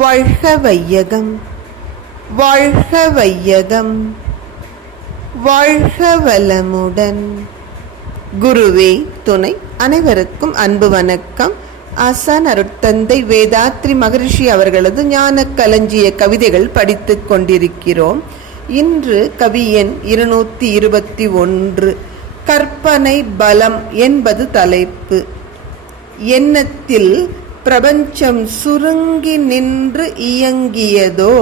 வாழ்க வையகம், வாழ்க வையகம், வாழ்க வளமுடன். குருவே துணை. அனைவருக்கும் அன்பு வணக்கம். ஆசான் அருட்தந்தை வேதாத்ரி மகரிஷி அவர்களது ஞான களஞ்சிய கவிதைகள் படித்துக் கொண்டிருக்கிறோம். இன்று கவி எண் 221 கற்பனை பலம் என்பது தலைப்பு. எண்ணத்தில் பிரபஞ்சம் சுருங்கி நின்று இயங்கியதோ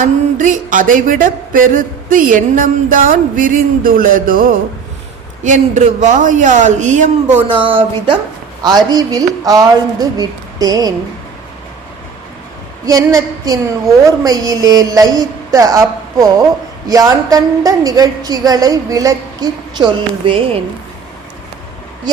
அன்றி அதைவிட பெருத்து எண்ணம்தான் விரிந்துள்ளதோ என்று வாயால் இயம்பொனாவிதம் அறிவில் ஆழ்ந்து விட்டேன். எண்ணத்தின் ஓர்மையிலே லயித்த அப்போ யான் கண்ட நிகழ்ச்சிகளை விளக்கிச் சொல்வேன்.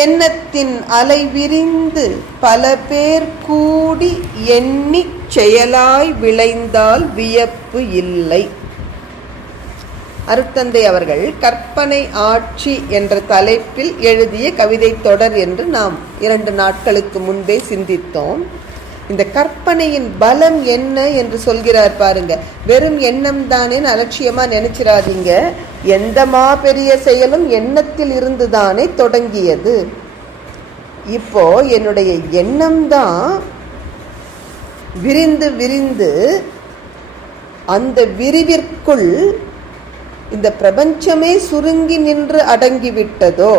எண்ணத்தின் அலை விரிந்து பல பேர் கூடி எண்ணிச் செயலாய் விளைந்தால் வியப்பு இல்லை. அருட்தந்தை அவர்கள் கற்பனை ஆட்சி என்ற தலைப்பில் எழுதிய கவிதை தொடர் என்று நாம் 2 நாட்களுக்கு முன்பே சிந்தித்தோம். இந்த கற்பனையின் பலம் என்ன என்று சொல்கிறார் பாருங்க. வெறும் எண்ணம் தானே அலட்சியமா நினைச்சிடாதீங்க. எந்த மாபெரிய செயலும் எண்ணத்தில் இருந்துதானே தொடங்கியது. இப்போ என்னுடைய எண்ணம் தான் விரிந்து விரிந்து அந்த விரிவிற்குள் இந்த பிரபஞ்சமே சுருங்கி நின்று அடங்கிவிட்டதோ,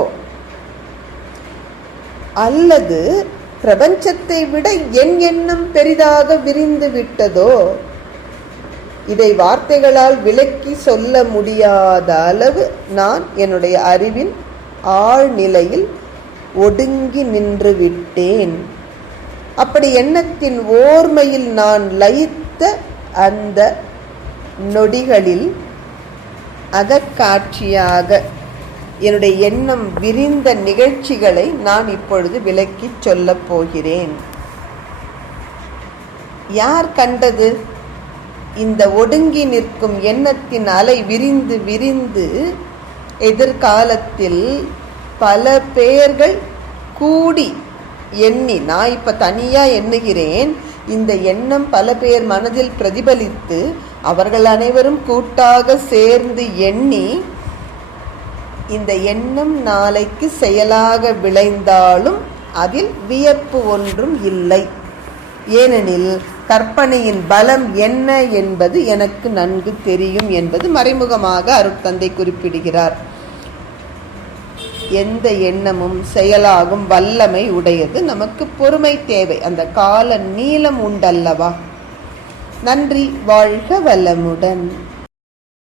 அல்லது பிரபஞ்சத்தை விட என் எண்ணம் பெரிதாக விரிந்து விட்டதோ, இதை வார்த்தைகளால் விளக்கி சொல்ல முடியாத அளவு நான் என்னுடைய அறிவின் ஆழ்நிலையில் ஒடுங்கி நின்று விட்டேன். அப்படி எண்ணத்தின் ஓர்மையில் நான் லயித்த அந்த நொடிகளில் அகக்காட்சியாக என்னுடைய எண்ணம் விரிந்த நிகழ்ச்சிகளை நான் இப்பொழுது விளக்கி சொல்லப் போகிறேன். யார் கண்டது? இந்த ஒடுங்கி நிற்கும் எண்ணத்தின் அலை விரிந்து விரிந்து எதிர்காலத்தில் பல பேர்கள் கூடி எண்ணி, நான் இப்ப தனியா எண்ணுகிறேன், இந்த எண்ணம் பல பேர் மனதில் பிரதிபலித்து அவர்கள் அனைவரும் கூட்டாக சேர்ந்து எண்ணி இந்த எண்ணம் நாளைக்கு செயலாக விளைந்தாலும் அதில் வியப்பு ஒன்றும் இல்லை. ஏனெனில் கற்பனையின் பலம் என்ன என்பது எனக்கு நன்கு தெரியும் என்பது மறைமுகமாக அருட்தந்தை குறிப்பிடுகிறார். எந்த எண்ணமும் செயலாகும் வல்லமை உடையது. நமக்கு பொறுமை தேவை. அந்த கால நீளம் உண்டல்லவா. நன்றி. வாழ்க வளமுடன்.